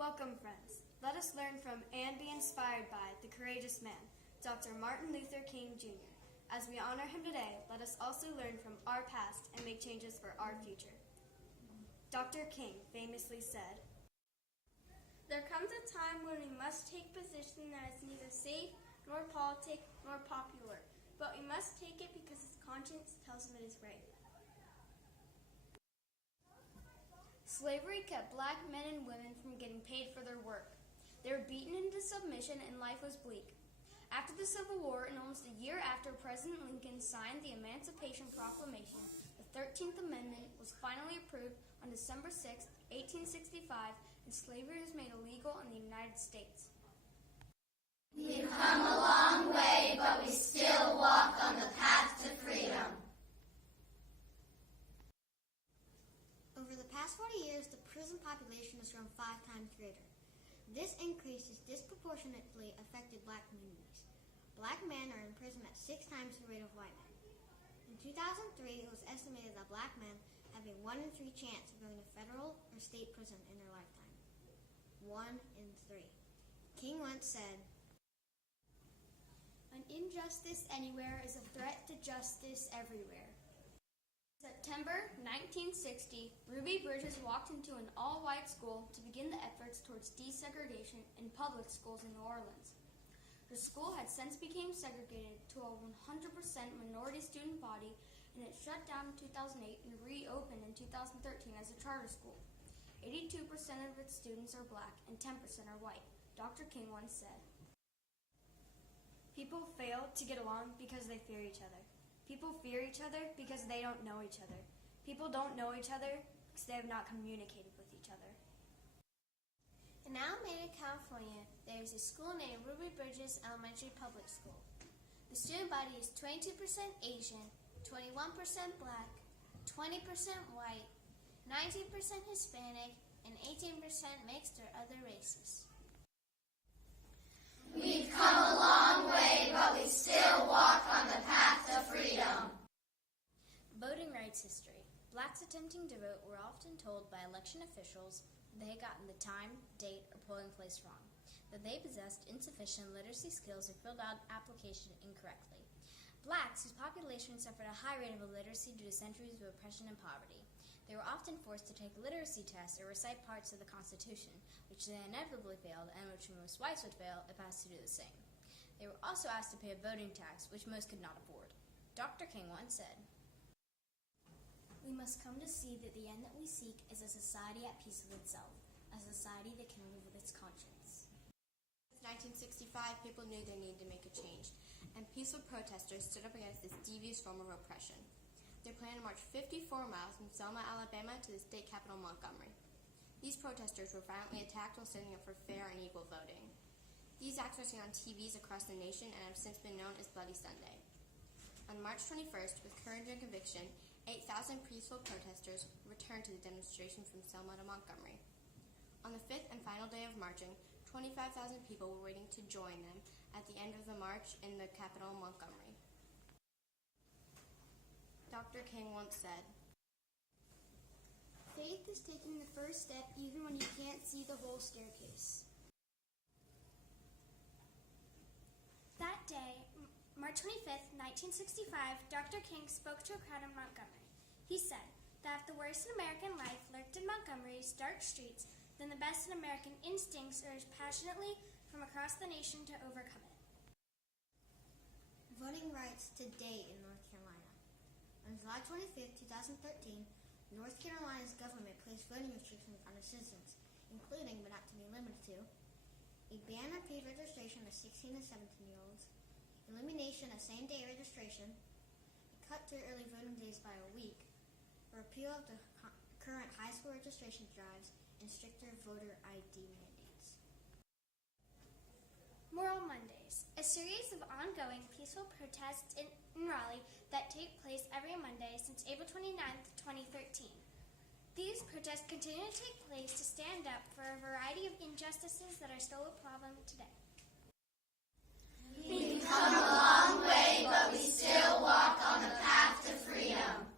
Welcome, friends. Let us learn from and be inspired by the courageous man, Dr. Martin Luther King, Jr. As we honor him today, let us also learn from our past and make changes for our future. Dr. King famously said, "There comes a time when we must take position that is neither safe, nor politic, nor popular, but we must take it because his conscience tells him it is right." Slavery kept black men and women from getting paid for their work. They were beaten into submission and life was bleak. After the Civil War, and almost a year after President Lincoln signed the Emancipation Proclamation, the 13th Amendment was finally approved on December 6, 1865, and slavery was made illegal in the United States. We've come a long way, but we still walk on the path to freedom. Over the past 40 years, the prison population has grown 5 times greater. This increase has disproportionately affected black communities. Black men are in prison at 6 times the rate of white men. In 2003, it was estimated that black men have a 1 in 3 chance of going to federal or state prison in their lifetime. 1 in 3. King once said, "An injustice anywhere is a threat to justice everywhere." September 1960, Ruby Bridges walked into an all-white school to begin the efforts towards desegregation in public schools in New Orleans. Her school had since become segregated to a 100% minority student body, and it shut down in 2008 and reopened in 2013 as a charter school. 82% of its students are black and 10% are white. Dr. King once said, "People fail to get along because they fear each other. People fear each other because they don't know each other. People don't know each other because they have not communicated with each other." In Alameda, California, there is a school named Ruby Bridges Elementary Public School. The student body is 22% Asian, 21% black, 20% white, 19% Hispanic, and 18% mixed or other races. We've come a long way, but we still walk on the path to freedom. Voting rights history. Blacks attempting to vote were often told by election officials that they had gotten the time, date, or polling place wrong, that they possessed insufficient literacy skills or filled out application incorrectly. Blacks, whose population suffered a high rate of illiteracy due to centuries of oppression and poverty, they were often forced to take literacy tests or recite parts of the Constitution, which they inevitably failed and which most whites would fail if asked to do the same. They were also asked to pay a voting tax, which most could not afford. Dr. King once said, We must come to see that the end that we seek is a society at peace with itself, a society that can live with its conscience. In 1965, people knew they needed to make a change, and peaceful protesters stood up against this devious form of oppression. They planned to march 54 miles from Selma, Alabama to the state capital, Montgomery. These protesters were violently attacked while standing up for fair and equal voting. These acts are seen on TVs across the nation and have since been known as Bloody Sunday. On March 21st, with courage and conviction, 8,000 peaceful protesters returned to the demonstration from Selma to Montgomery. On the 5th and final day of marching, 25,000 people were waiting to join them at the end of the march in the capital, Montgomery. Dr. King once said, Faith is taking the first step even when you can't see the whole staircase. That day, March 25th, 1965, Dr. King spoke to a crowd in Montgomery. He said that if the worst in American life lurked in Montgomery's dark streets, then the best in American instincts urged passionately from across the nation to overcome it. voting rights today in North Carolina. On July 25, 2013, North Carolina's government placed voting restrictions on its citizens, including, but not to be limited to, a ban on pre-registration of 16 and 17-year-olds, elimination of same-day registration, a cut to early voting days by a week, a repeal of the current high school registration drives, and stricter voter ID mandates. Moral Mondays, a series of ongoing peaceful protests in Raleigh that take place every Monday since April 29, 2013. These protests continue to take place to stand up for a variety of injustices that are still a problem today. We've come a long way, but we still walk on the path to freedom.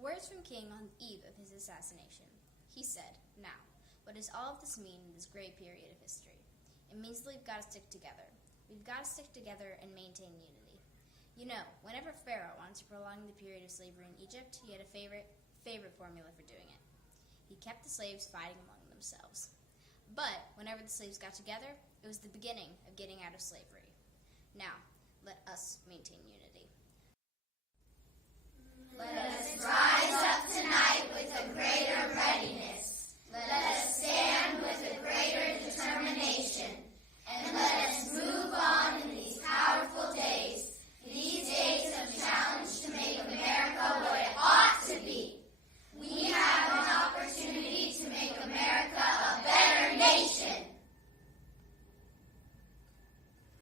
Words from King king on the eve of his assassination. He said, "Now, what does all of this mean in this great period of history? It means that we've got to stick together. We've got to stick together and maintain unity. You know, whenever Pharaoh wanted to prolong the period of slavery in Egypt, he had a favorite formula for doing it. He kept the slaves fighting among themselves. But whenever the slaves got together, it was the beginning of getting out of slavery. Now, let us maintain unity."